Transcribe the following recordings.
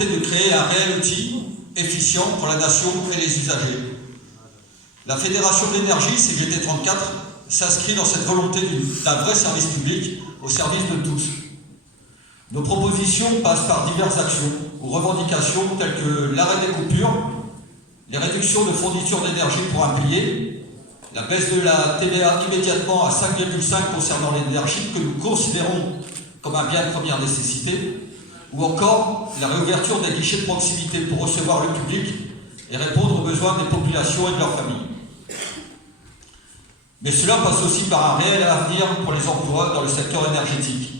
volonté de créer un réel outil efficient pour la nation et les usagers. La Fédération de l'énergie, CGT 34, s'inscrit dans cette volonté d'un vrai service public au service de tous. Nos propositions passent par diverses actions ou revendications telles que l'arrêt des coupures, les réductions de fourniture d'énergie pour impayés, la baisse de la TVA immédiatement à 5,5 concernant l'énergie que nous considérons comme un bien de première nécessité, ou encore la réouverture des guichets de proximité pour recevoir le public et répondre aux besoins des populations et de leurs familles. Mais cela passe aussi par un réel avenir pour les emplois dans le secteur énergétique.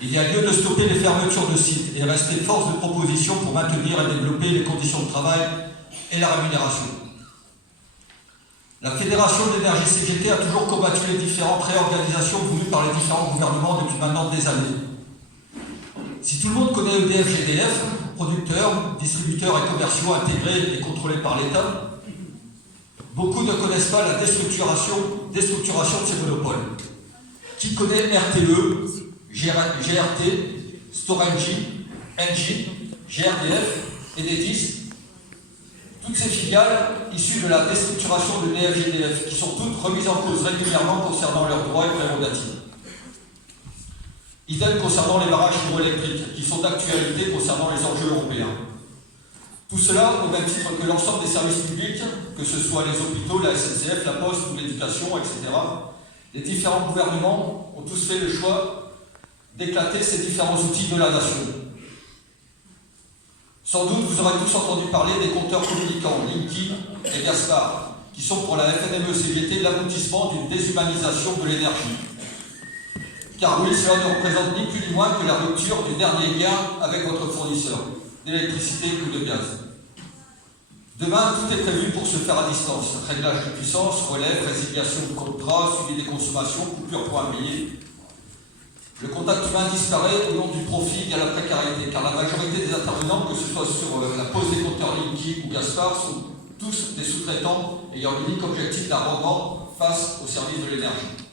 Il y a lieu de stopper les fermetures de sites et rester force de proposition pour maintenir et développer les conditions de travail et la rémunération. La Fédération de l'énergie CGT a toujours combattu les différentes réorganisations voulues par les différents gouvernements depuis maintenant des années. Si tout le monde connaît EDF-GDF, producteurs, distributeurs et commerciaux intégrés et contrôlés par l'État, beaucoup ne connaissent pas la déstructuration de ces monopoles. Qui connaît RTE, GRT, Storengy, Engie, GRDF et Enedis? Toutes ces filiales issues de la déstructuration de l'EDF-GDF qui sont toutes remises en cause régulièrement concernant leurs droits et prérogatives. Idem concernant les barrages hydroélectriques qui sont d'actualité concernant les enjeux européens. Tout cela au même titre que l'ensemble des services publics, que ce soit les hôpitaux, la SNCF, la Poste ou l'éducation, etc. Les différents gouvernements ont tous fait le choix d'éclater ces différents outils de la nation. Sans doute, vous aurez tous entendu parler des compteurs communicants, Linky et Gaspard, qui sont pour la FNME-CGT l'aboutissement d'une déshumanisation de l'énergie. Car oui, cela ne représente ni plus ni moins que la rupture du dernier lien avec votre fournisseur d'électricité ou de gaz. Demain, tout est prévu pour se faire à distance. Réglage de puissance, relève, résiliation de contrat, suivi des consommations, coupure pour impayés. Le contact humain disparaît au nom du profit via la précarité, car la majorité des intervenants, que ce soit sur la pose des compteurs Linky ou Gaspard, sont tous des sous-traitants ayant l'unique objectif d'un rendement face au service de l'énergie.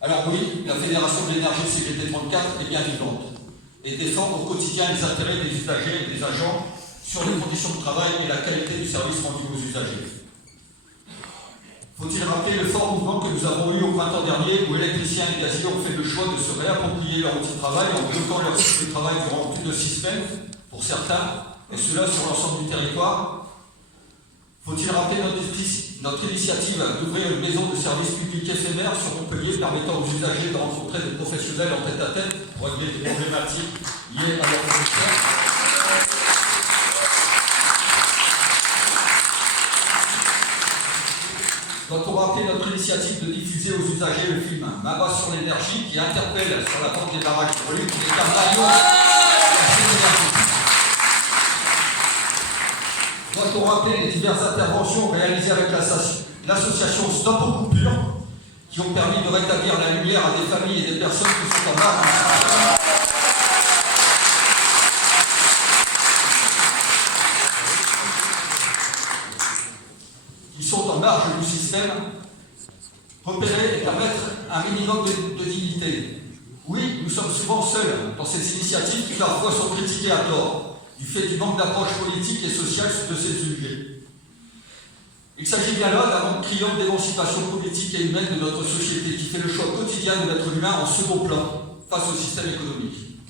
Alors oui, la Fédération de l'énergie CGT 34 est bien vivante et défend au quotidien les intérêts des usagers et des agents sur les conditions de travail et la qualité du service rendu aux usagers. Faut-il rappeler le fort mouvement que nous avons eu au printemps dernier où électriciens et gaziers ont fait le choix de se réapproprier leur outil de travail en bloquant leur cycle de travail durant plus de 6 semaines, pour certains, et cela sur l'ensemble du territoire. Faut-il rappeler notre initiative d'ouvrir une maison de service public éphémère sur Montpellier permettant aux usagers de rencontrer des professionnels en tête-à-tête pour régler des problématiques liées à leur fournisseur. Doit-on rappeler notre initiative de diffuser aux usagers le film Ma base sur l'énergie qui interpelle sur la vente des barrages hydrauliques et des carmaillons énergétique. Doit-on rappeler les diverses interventions réalisées avec l'association Stop aux coupures qui ont permis de rétablir la lumière à des familles et des personnes qui sont en marge du système, repérer et permettre un minimum de dignité. Oui, nous sommes souvent seuls dans ces initiatives qui parfois sont critiquées à tort, du fait du manque d'approche politique et sociale de ces sujets. Il s'agit bien là d'un manque criant d'émancipation politique et humaine de notre société qui fait le choix quotidien de mettre l'humain en second plan face au système économique.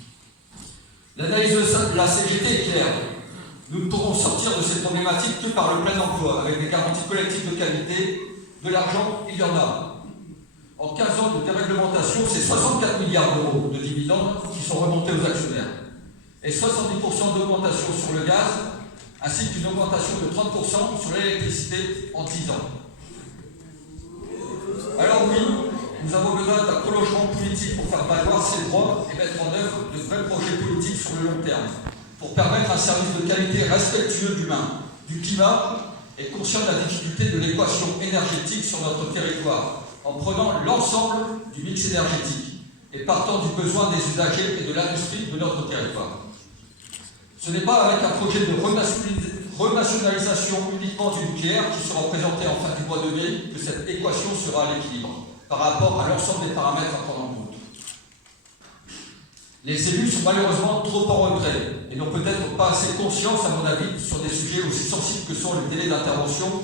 L'analyse de la CGT est claire. Nous ne pourrons sortir de ces problématiques que par le plein emploi, avec des garanties collectives de qualité. De l'argent, il y en a. En 15 ans de déréglementation, c'est 64 milliards d'euros de dividendes qui sont remontés aux actionnaires. Et 70% d'augmentation sur le gaz, ainsi qu'une augmentation de 30% sur l'électricité en 10 ans. Alors oui, nous avons besoin d'un prolongement politique pour faire valoir ces droits et mettre en œuvre de vrais projets politiques sur le long terme, pour permettre un service de qualité respectueux de l'humain, du climat et conscient de la difficulté de l'équation énergétique sur notre territoire, en prenant l'ensemble du mix énergétique et partant du besoin des usagers et de l'industrie de notre territoire. Ce n'est pas avec un projet de renationalisation uniquement du nucléaire qui sera présenté en fin du mois de mai que cette équation sera à l'équilibre par rapport à l'ensemble des paramètres à prendre en compte. Les élus sont malheureusement trop en retrait et n'ont peut-être pas assez conscience, à mon avis, sur des sujets aussi sensibles que sont les délais d'intervention,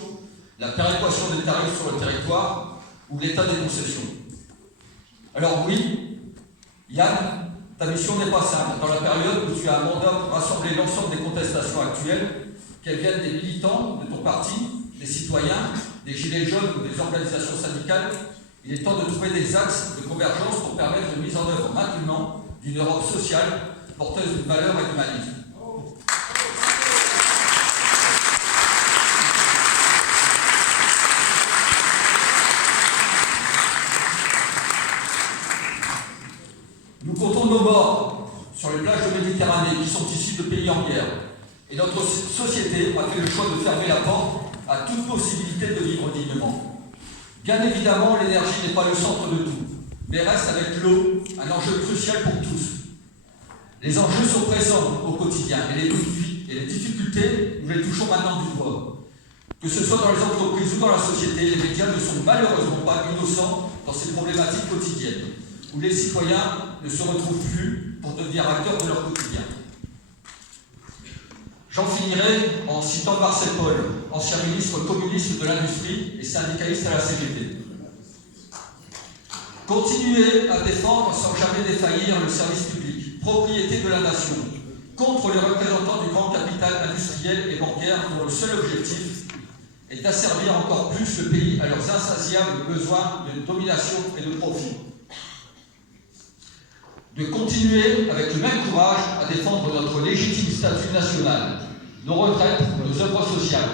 la péréquation des tarifs sur le territoire ou l'état des concessions. Alors oui, Yann, ta mission n'est pas simple. Dans la période où tu as un mandat pour rassembler l'ensemble des contestations actuelles, qu'elles viennent des militants de ton parti, des citoyens, des gilets jaunes ou des organisations syndicales, il est temps de trouver des axes de convergence pour permettre une mise en œuvre maintenant d'une Europe sociale, porteuse de valeurs et d'humanisme. Nous comptons nos morts sur les plages de Méditerranée qui sont issus de pays en guerre. Et notre société a fait le choix de fermer la porte à toute possibilité de vivre dignement. Bien évidemment, l'énergie n'est pas le centre de tout, mais reste avec l'eau un enjeu crucial pour tous. Les enjeux sont présents au quotidien et les difficultés, nous les touchons maintenant du doigt. Que ce soit dans les entreprises ou dans la société, les médias ne sont malheureusement pas innocents dans ces problématiques quotidiennes, où les citoyens ne se retrouvent plus pour devenir acteurs de leur quotidien. J'en finirai en citant Marcel Paul, ancien ministre communiste de l'Industrie et syndicaliste à la CGT. Continuez à défendre sans jamais défaillir le service public, propriété de la nation, contre les représentants du grand capital industriel et bancaire dont le seul objectif est d'asservir encore plus le pays à leurs insatiables besoins de domination et de profit. De continuer avec le même courage à défendre notre légitime statut national, nos retraites, nos œuvres sociales,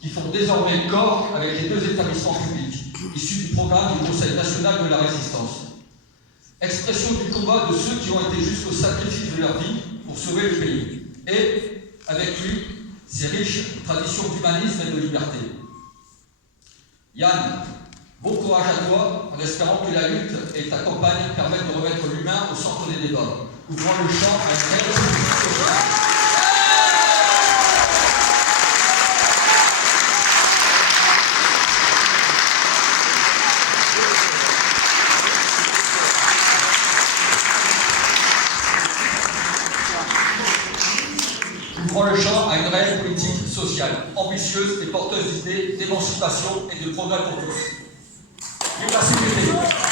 qui font désormais corps avec les deux établissements publics, issus du programme du Conseil national de la résistance. Expression du combat de ceux qui ont été jusqu'au sacrifice de leur vie pour sauver le pays, et, avec lui, ses riches traditions d'humanisme et de liberté. Yann, bon courage à toi, en espérant que la lutte et ta campagne permettent de remettre l'humain au centre des débats, ouvrant le champ à une réelle solution sociale. Ouvrant le champ à une réelle politique sociale, ambitieuse et porteuse d'idées d'émancipation et de progrès pour tous. Vive la CGT!